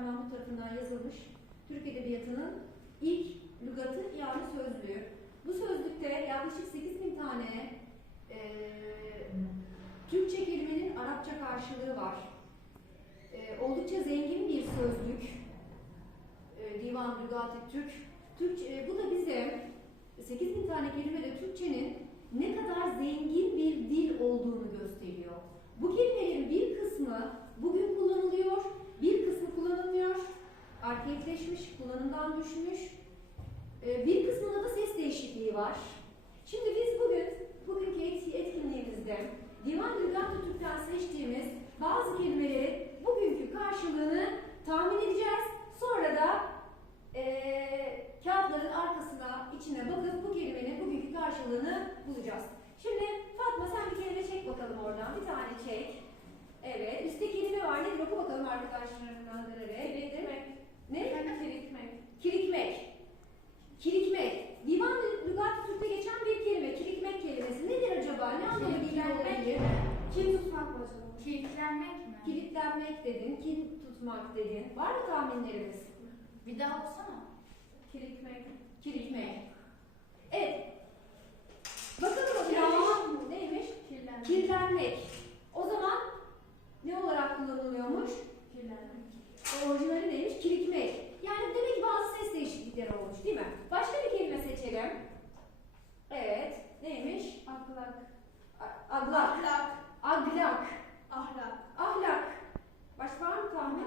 Şahin Mahmut tarafından yazılmış Türk Edebiyatı'nın ilk lügatı yani sözlüğü. Bu sözlükte yaklaşık 8000 tane eee Türkçe kelimenin Arapça karşılığı var. Eee, oldukça zengin bir sözlük. Eee, Divan Lügat-ı Türk. Türkçe, e, bu da bize 8000 tane kelimede Türkçenin ne kadar zengin bir dil olduğunu gösteriyor. Bu kelimelerin bir kısmı bugün kullanılıyor, bir kısmı kullanılmıyor, arkaikleşmiş, kullanımdan düşmüş. Ee, Bir kısmında da ses değişikliği var. Şimdi biz bugün, bugünkü et- etkinliğimizde Divan Lügat-ı Türk'ten seçtiğimiz bazı kelimeleri bugünkü karşılığını tahmin edeceğiz. Sonra da eee kağıtların arkasına, içine bakıp bu kelimenin bugünkü karşılığını bulacağız. Şimdi Fatma sen bir kelime çek bakalım oradan. Bir tane çek. Evet. Üstte kelime var. Nedir? Oku bakalım arkadaşlarına. Evet. Kirikmek. Ne? Kirikmek. Kirikmek. Kirikmek. Divan Lügat-ı Türk'te geçen bir kelime. Kirikmek kelimesi. Nedir acaba? Ne anlamı geliyor olabilir? Kim tutmak mı acaba? Kilitlenmek mi? Kilitlenmek dedin, kin tutmak dedin. Var mı tahminlerimiz? Bir daha okusana. Kirikmek. Kirikmek. Evet. Bakalım o Kiralamak zaman neymiş? Kirlenmek. Kirlenmek. O zaman ne olarak kullanılıyormuş? Kirlenmek. Orijinali neymiş? Kirikmek. Yani demek ki bazı ses değişiklikleri olmuş değil mi? Başka bir kelime seçelim. Evet. Neymiş? Aklak. A- Aglak. Ahlak. Aglak. Ahlak. Ahlak. Başka var mı tahmin?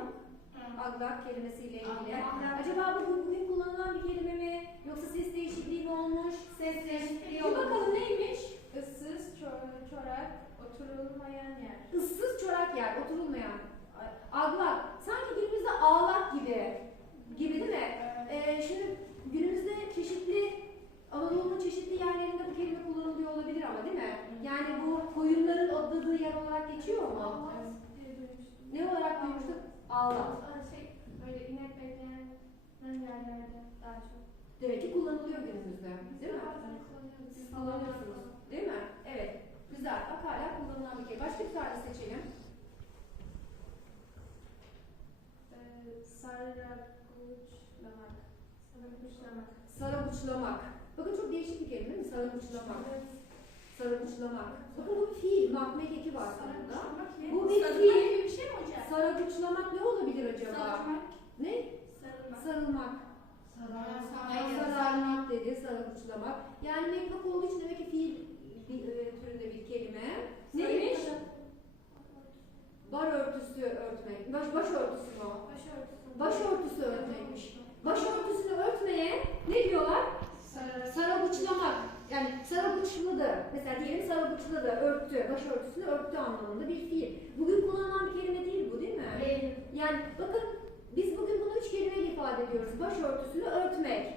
Aglak kelimesiyle ilgili. Ahlak. Acaba bu bugün, bugün kullanılan bir kelime mi? Yoksa ses değişikliği mi olmuş? Ses değişikliği Bir bakalım neymiş? Issız, çor- çorak, oturulmayan yer. Issız çorak yer, oturulmayan. Aglak. Sanki günümüzde ağlak gibi. Gibi değil mi? Ee, şimdi günümüzde çeşitli Anadolu'nun çeşitli yerlerinde bu kelime kullanılıyor olabilir ama değil mi? Yani bu koyunların otladığı yer olarak geçiyor mu? Ne olarak duymuştuk? Ağlak. Aa, Şey, böyle inek bekleyen yerlerde daha çok. Demek ki kullanılıyor günümüzde. Değil mi? Bazen kullanıyoruz. Siz kullanıyorsunuz. Değil mi? Evet. Güzel. Bak hala kullanılan bir kelime. Başka bir tane seçelim. Ee, Sarraguçlamak. Sarraguçlamak. Sarabuçlamak. Bakın çok değişik bir kelime değil mi? Sarabuçlamak. Evet. Sarabuçlamak. Bakın bu bir fiil. Makmek eki var sonunda. Bu bir Sarılmak fiil. gibi bir şey mi hocam? Sarabuçlamak ne olabilir acaba? Sarılmak. Ne? Sarılmak. Sarılmak. Hayır. Sarılmak dedi, sarabuçlamak. Yani mekmak olduğu için demek ki fiil bir, e, türünde bir kelime. Sarabuçladı. Mesela diyelim sarabuçladı, örttü. Başörtüsünü örttü anlamında bir fiil. Bugün kullanılan bir kelime değil bu değil mi? Değil. Yani bakın biz bugün bunu üç kelimeyle ifade ediyoruz. Başörtüsünü örtmek.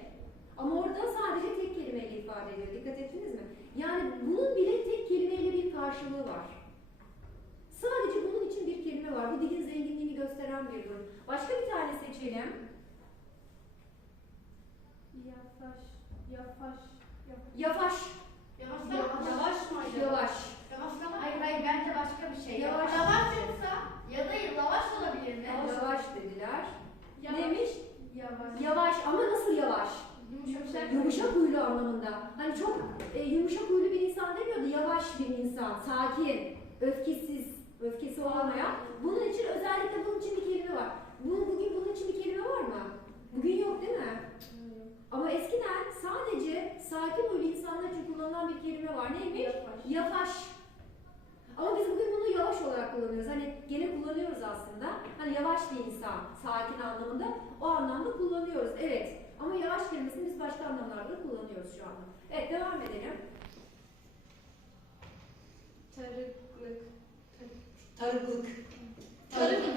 Ama orada sadece tek kelimeyle ifade ediyor. Dikkat ettiniz mi? Yani bunun bile tek kelimeyle bir karşılığı var. Sadece bunun için bir kelime var. Bu dilin zenginliğini gösteren bir durum. Başka bir tane seçelim. Yafaş. Yafaş. Yavaş. Yavaş. Yavaş? Yavaş. Yavaşlama. Hayır hayır bence başka bir şey. Yavaş. Yavaş yoksa ya da lavaş olabilir mi? Yavaş dediler. Yavaş. Neymiş? Yavaş. Yavaş ama nasıl yavaş? Yumuşak. Yumuşak huylu anlamında. Hani çok e, yumuşak huylu bir insan demiyor da yavaş bir insan, sakin, öfkesiz, öfkesi olmayan. Bunun için özellikle bunun için bir kelime var. Bunun, bugün bunun için bir kelime var mı? Bugün yok değil mi? Ama eskiden sadece sakin huylu insanlar için kullanılan bir kelime var. Neymiş? Yavaş. Ama biz bugün bunu yavaş olarak kullanıyoruz. Hani gene kullanıyoruz aslında. Hani yavaş bir insan, sakin anlamında o anlamda kullanıyoruz. Evet. Ama yavaş kelimesini biz başka anlamlarda kullanıyoruz şu anda. Evet devam edelim. Tarıklık. Tarıklık. Tarım mı?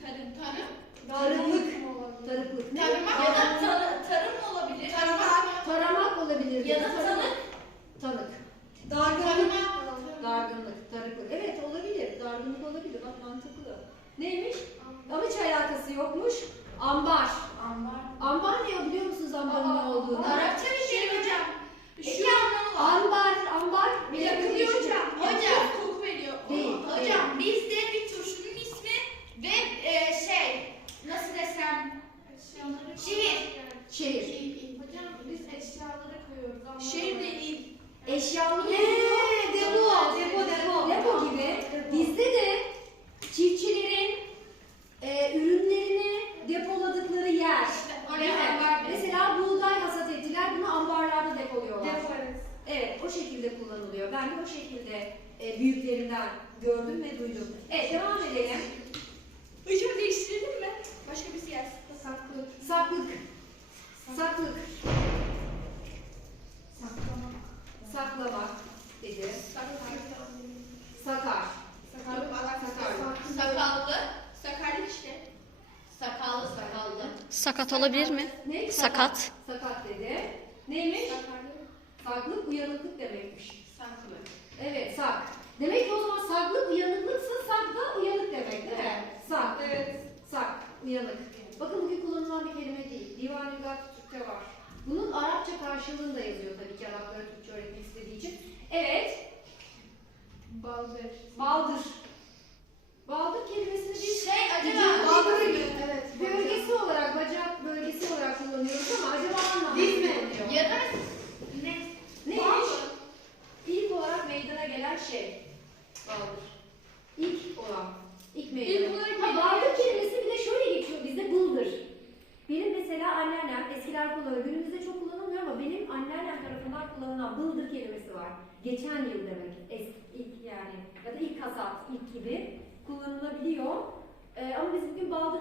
Tarım. Tarım. Tarımlık. Tarım olabilir. Tarıklık. Tarımak ya da tarı, tarım olabilir. Taramak. Taramak olabilir. Ya da Tarık- Şehir. Hocam biz eşyalara koyuyoruz. ama- Şehir ve il. Eşyalı depo, depo, depo. Depo gibi. Bizde de çiftçilerin e, ürünlerini depoladıkları yer. İşte oraya Değil ambar. Mesela buğday hasat ettiler, bunu ambarlarda depoluyorlar. Yaparız. Evet, o şekilde kullanılıyor. Ben de o şekilde e, büyüklerimden gördüm ve duydum. Sakat olabilir mi? Ne? Sakat. Sakat, Sakat dedi. Neymiş? Sakatlık uyanıklık demekmiş. anneannem eskiler kullanıyor. Günümüzde çok kullanılmıyor ama benim anneannem tarafından kullanılan bıldır kelimesi var. Geçen yıl demek. Eski, ilk yani. Ya da ilk hasat, ilk gibi kullanılabiliyor. Ee, ama biz bugün baldır